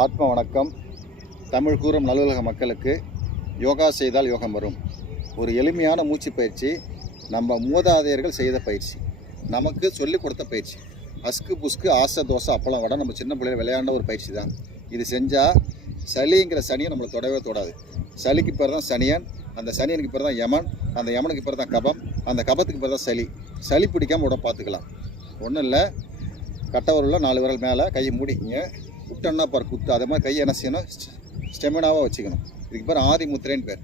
ஆத்ம வணக்கம். தமிழ் கூறும் நல்லுலக மக்களுக்கு யோகா செய்தால் யோகம் வரும். ஒரு எளிமையான மூச்சு பயிற்சி, நம்ம மூதாதையர்கள் செய்த பயிற்சி, நமக்கு சொல்லிக் கொடுத்த பயிற்சி. அஸ்கு புஸ்கு ஆசை தோசை அப்பளம் வடை நம்ம சின்ன பிள்ளைகள் விளையாண்ட ஒரு பயிற்சி தான். இது செஞ்சால் சளிங்கிற சனியை நம்மளை தொடவே தொடாது. சளிக்கு பேர் தான் சனியன், அந்த சனியனுக்கு பேர் தான் யமன், அந்த யமனுக்கு பேர் தான் கபம், அந்த கபத்துக்கு பேர் தான் சளி. சளி பிடிக்காமல் உடம்பு பார்த்துக்கலாம். ஒன்றும் இல்லை, கட்டவரில் 4 விரல் மேலே கையை மூடிக்கிங்க. விட்டோன்னா பார் குத்து. அதே மாதிரி கையை என்ன செய்யணும், ஸ்டெமினாவாக வச்சுக்கணும். இதுக்கு பேர் ஆதி முத்திரைன்னு பேர்.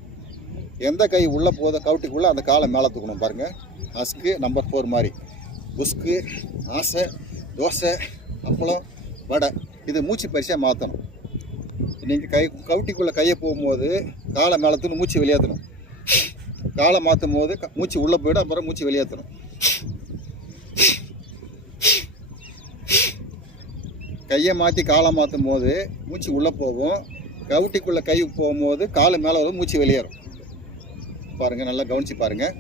எந்த கை உள்ளே போதும் கவுட்டிக்குள்ளே அந்த காலை மேலே தூக்கணும். பாருங்கள், அஸ்கு நம்பர் 4 மாதிரி, புஸ்கு ஆசை தோசை அப்பளம் வடை. இது மூச்சு பயிற்சியாக மாற்றணும். நீங்கள் கவுட்டிக்குள்ளே கையை போகும்போது காலை மேலே தூக்கணும், மூச்சு வெளியேற்றணும். காலை மாற்றும் போது மூச்சு உள்ளே போய்டும், அப்புறம் மூச்சு வெளியேற்றணும். கையை மாற்றி காலை மாற்றும் போது மூச்சு உள்ளே போகும், கவுட்டிக்குள்ளே கை போகும்போது காலை மேலே வரும், மூச்சு வெளியேறும். பாருங்கள், நல்லா கவனித்து பாருங்கள்.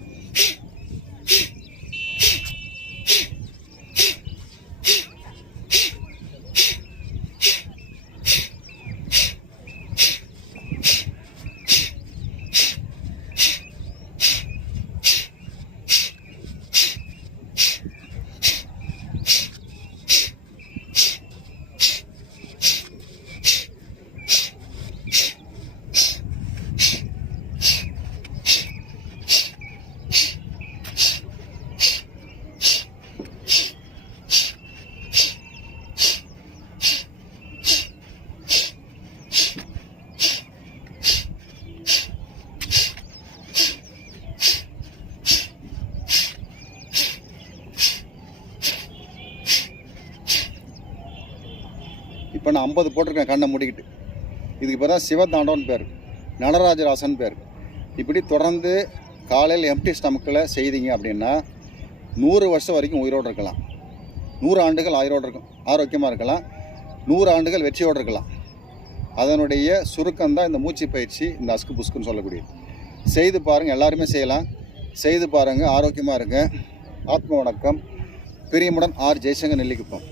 இப்போ நான் 50 போட்டிருக்கேன் கண்ணை மூடிக்கிட்டு. இதுக்கு பேர் தான் சிவதாண்டவன் பேர், நடராஜராசன் பேர். இப்படி தொடர்ந்து காலையில் எம்டி ஸ்டமக்கில் செய்தீங்க அப்படின்னா 100 வருஷம் வரைக்கும் உயிரோடு இருக்கலாம். 100 ஆண்டுகள் ஆரோக்கியமாக இருக்கலாம். 100 ஆண்டுகள் வெற்றியோடு இருக்கலாம். அதனுடைய சுருக்கம்தான் இந்த மூச்சு பயிற்சி, இந்த அஸ்கு புஸ்குன்னு சொல்லக்கூடிய. செய்து பாருங்கள், எல்லாருமே செய்யலாம். செய்து பாருங்கள், ஆரோக்கியமாக இருங்க. ஆத்ம வணக்கம். பிரியமுடன் ஆர் ஜெய்சங்கர், நெல்லிக்குப்பம்.